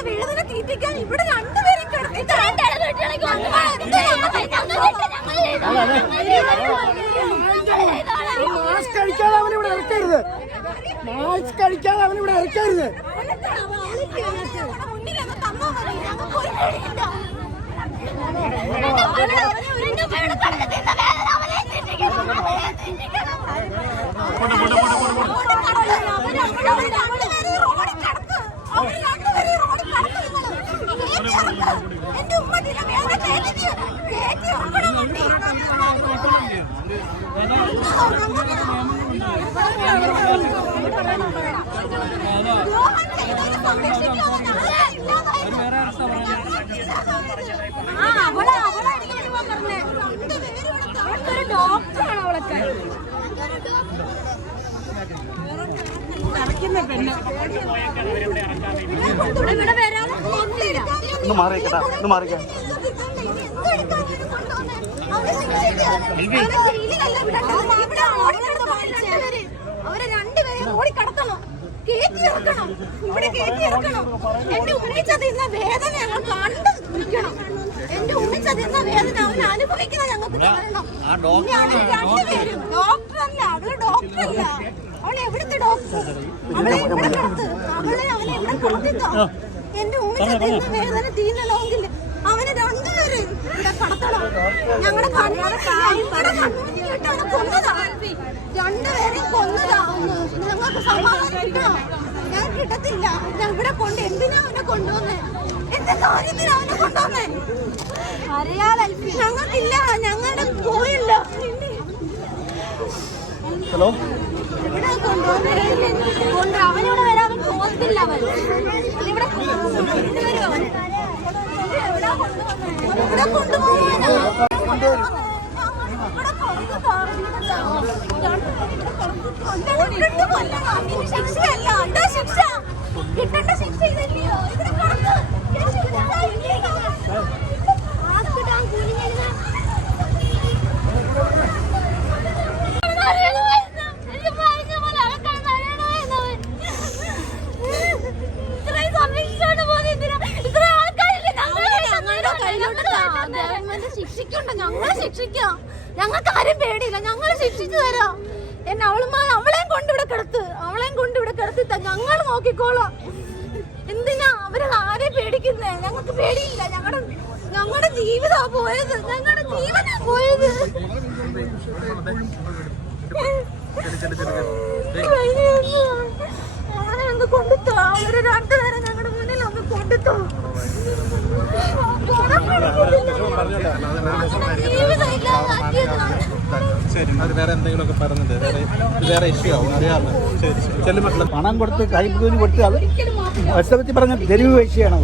തിന്ന വേദന തീറ്റിക്കാൻ ഇവിടെ രണ്ടുപേരും മാസ്ക് കഴിക്കാതെ അവൻ ഇവിടെ ഇറക്കരുത് മാസ്ക് കഴിക്കാതെ അവൻ ഇവിടെ ഇറക്കരുത് എന്റെ ഡോക്ടറാണ് അവളൊക്കെ ഇവിടെ വരാൻ മാറിക്കട്ടാ മാറിക്കാം അവരെ രണ്ടുപേരും ഓടിക്കടത്തണം ഇറക്കണം ഇവിടെ ഇറക്കണം എന്റെ ഉണ്ണിച്ച തിന്ന വേദന ഞങ്ങൾ കണ്ടു എന്റെ ഉണ്ണിച്ച തിന്ന വേദന അവൻ അനുഭവിക്കുന്ന ഞങ്ങൾക്ക് കാരണം രണ്ടുപേരും ഡോക്ടറല്ല അവൾ ഡോക്ടറല്ല അവളെ എവിടുത്തെ ഡോക്ടർ അവളെ അവളെ അവനെ ഇവിടെ എന്റെ ഉണ്ണിച്ച തിന്ന വേദന തീരണമെങ്കിൽ ഇവിടെ കടത്തണം. ഞങ്ങളുടെ കണ്ണൂരിട്ടാണ് കൊന്നതാ. രണ്ടുപേരെയും കൊന്നതാ. ഞങ്ങൾക്ക് സമാധാനം കിട്ടണം ഞാൻ കിട്ടത്തില്ല. ഞാൻ ഇവിടെ കൊണ്ട് എന്തിനാ അവനെ കൊണ്ടുവന്നേ? എന്റെ കാര്യത്തിന് അവനെ കൊണ്ടുവന്നേ? അറിയാതെ ഞങ്ങൾക്കില്ല. ഞങ്ങളുടെ പോയില്ല. ഹലോ? ഇവിടെ കൊണ്ടുവന്നേ? കൊണ്ട് അവനിവിടെ വരാൻ പോകത്തില്ല അവൻ. ഇവിടെ കൊണ്ടുവരുമോ അവൻ കൊണ്ടുവന്നേ? ശിക്ഷിക്കണ്ട ഞങ്ങളെ ശിക്ഷിക്കാം. ഞങ്ങൾക്ക് ആരും പേടിയില്ല. ഞങ്ങൾ ശിക്ഷിച്ചു തരാം. എന്നെ അവളുമാ അവളെയും കൊണ്ടിവിടെ കിടത്ത്. അവളെയും കൊണ്ടിവിടെ കിടത്തി ഞങ്ങൾ നോക്കിക്കോളാം. എന്തിനാ അവരെ ആരെ പേടിക്കുന്നേ? ഞങ്ങൾക്ക് പേടിയില്ല. ഞങ്ങളുടെ ഞങ്ങളുടെ ജീവിതാ പോയത്. ഞങ്ങളുടെ ജീവനാ പോയത്. ഒന്ന് കൊണ്ടുത്തോ. അവർ നേരം ഞങ്ങളുടെ മുന്നിൽ ഒന്ന് കൊണ്ടുത്തോ. ശരി അത് വേറെ എന്തെങ്കിലുമൊക്കെ പറഞ്ഞിട്ട് വേറെ വേറെ ഇഷ്യൂ ആവും അറിയാമോ ശരി ശരി ചെല്ലു മക്കളെ പണം കൊടുത്ത് കൈക്കൂലി കൊടുത്ത് അത്. വാസ്തവത്തിൽ പറഞ്ഞ തെരുവ് പൈസയാണ്.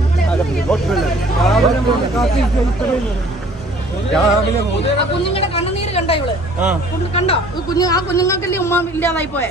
രാവിലെ ആ കുഞ്ഞുങ്ങളുടെ കണ്ണുനീര് കണ്ട ഇവൾ? കണ്ടോ? കുഞ്ഞു ആ കുഞ്ഞുങ്ങൾക്കല്ലേ ഉമ്മ ഇല്ലാതായി പോയെ?